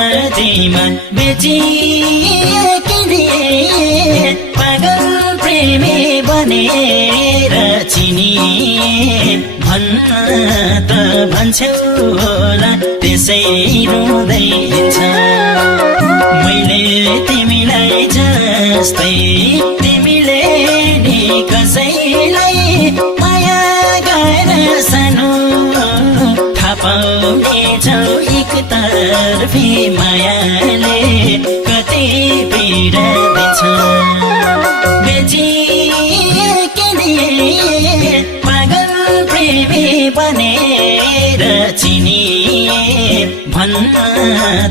छातीमा बेचिए पागल प्रेमी बनेर चिनिए भन्न त भन्छौ होला त्यसै रुँदैछ मैले तिमीलाई जस्तै तिमीले नि कसैलाई माया गरेर सानो थाहा पाउनेछौ एकतर्फी मायाले कति पीडा दिन्छ बेचिए पागल प्रेमी बनेर चिनिए भन्न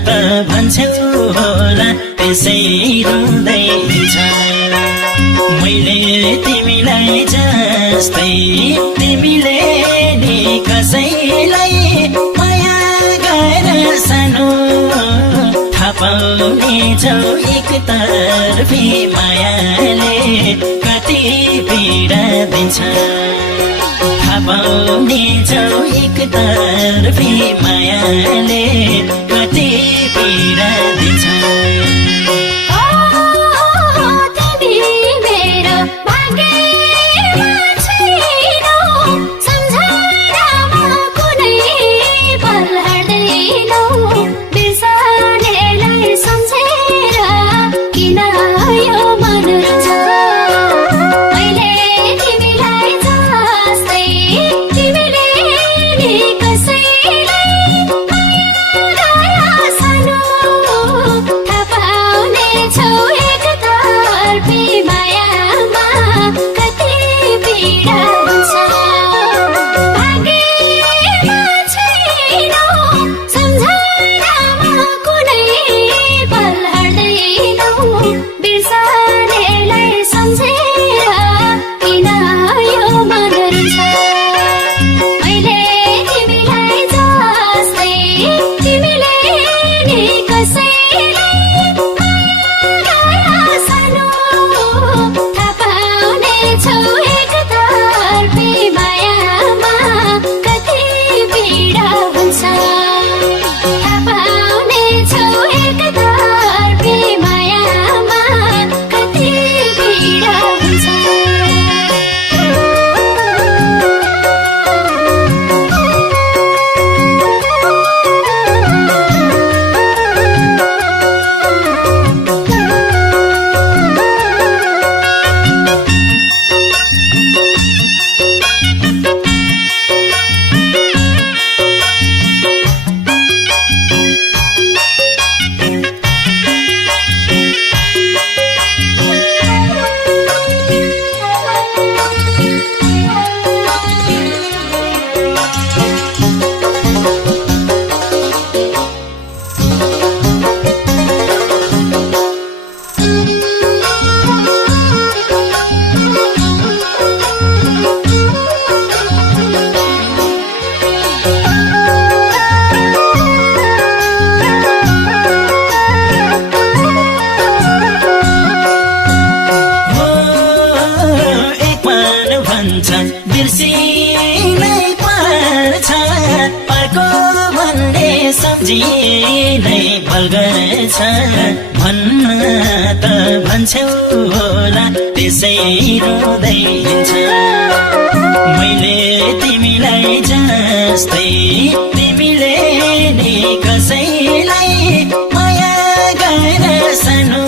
त भन्छौ होला त्यसै रुँदैछ मैले तिमीलाई जस्तै तिमीले नि कसैलाई माया गरेर सानो थाहा पाउनेछौ एकतर्फी मायाले कति पीडा दिन्छ थाहा पाउनेछौ एकतर्फी मायाले कति पीडा दिन्छ बिर्सिनै पर्छ अर्को भन्ने सम्झिनै भल गर्छ भन्न त भन्छौ होला त्यसै रुँदैछ मैले तिमीलाई जस्तै तिमीले नि कसैलाई माया गरेर सानो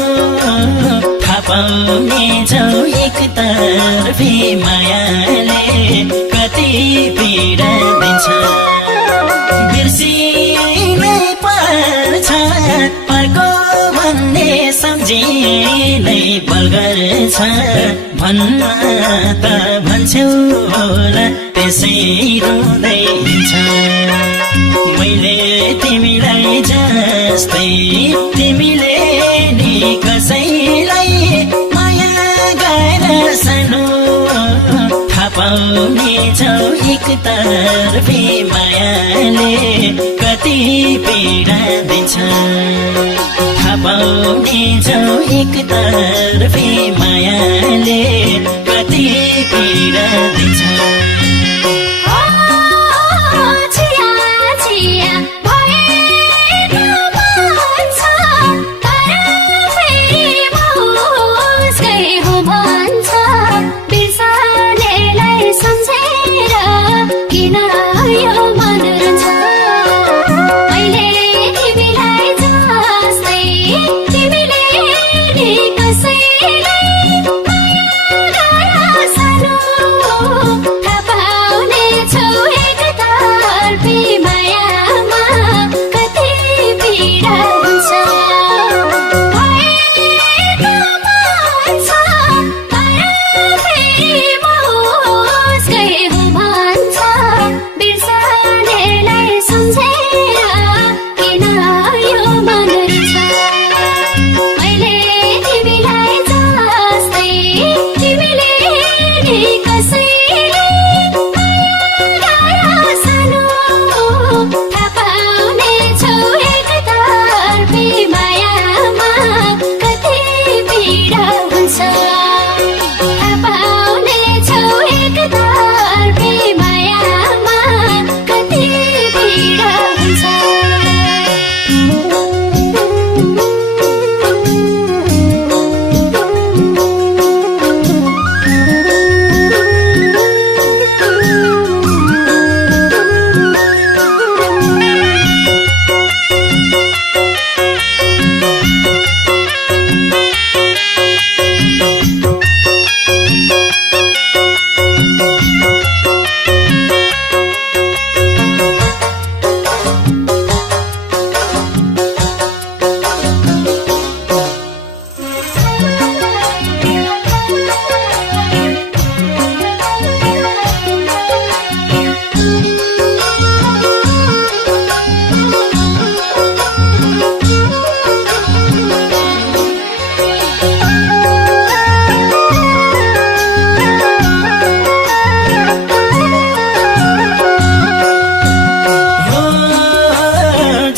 थाहा पाउनेछौ एकतर्फी मायाले कति पीडा दिन्छ बिर्सिनै पर्छ अर्को भन्ने सम्झिनै बल गर्छ भन्न त भन्छौ होला त्यसै रुँदैछ मैले तिमीलाई जस्तै तिमीले नि कसैलाई माया गरेर सानो थाहा पाउनेछौ एकतर्फी मायाले कति पीडा दिन्छ थाहा पाउनेछौ एकतर्फी मायाले कति पीडा दिन्छ छिया छिया भएर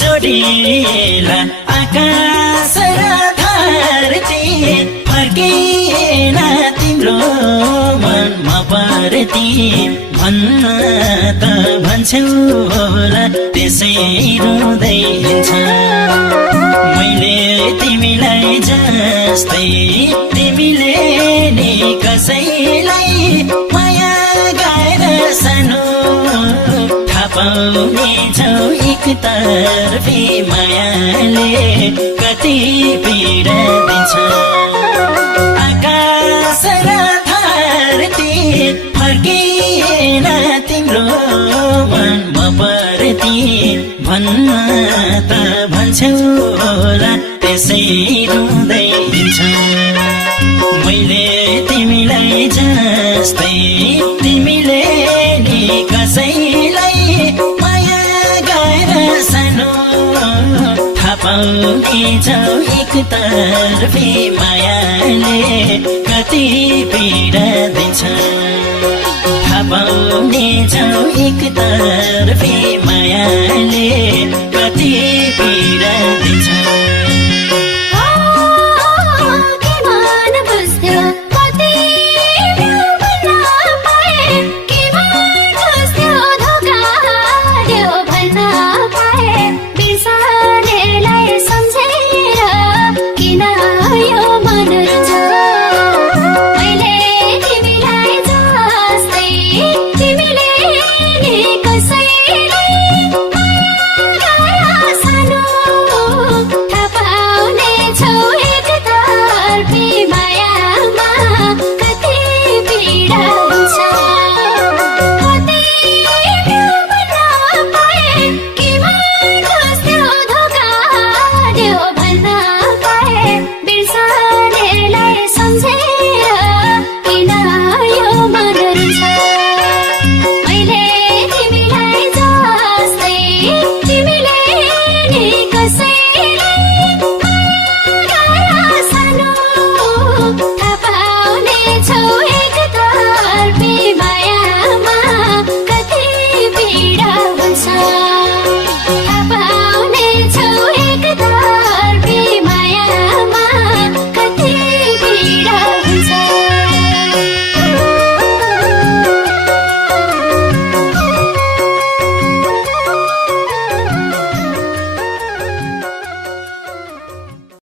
जोडिला आकाश र धरती फर्किएन तिम्रो मनमा पर्ती भन्न त भन्छौ होला त्यसै रुँदै हिँड्छ मैले तिमीलाई जस्तै तिमीले नि कसैलाई माया गरेर सानो थाहा पाउने छौ एकतर्फी मायाले कति पीडा दिन्छ आकाश र धरती फर्किएन तिम्रो मनमा पर्ती भन्न त भन्छौ होला त्यसै रुँदै हिँड्छ मैले तिमीलाई जस्तै तिमीले नि कसैलाई माया गरेर सानो थाहा पाउने छौ एकतर्फी मायाले कति पीडा दिन्छ थाहा पाउने छौ एकतर्फी मायाले कति पीडा दिन्छ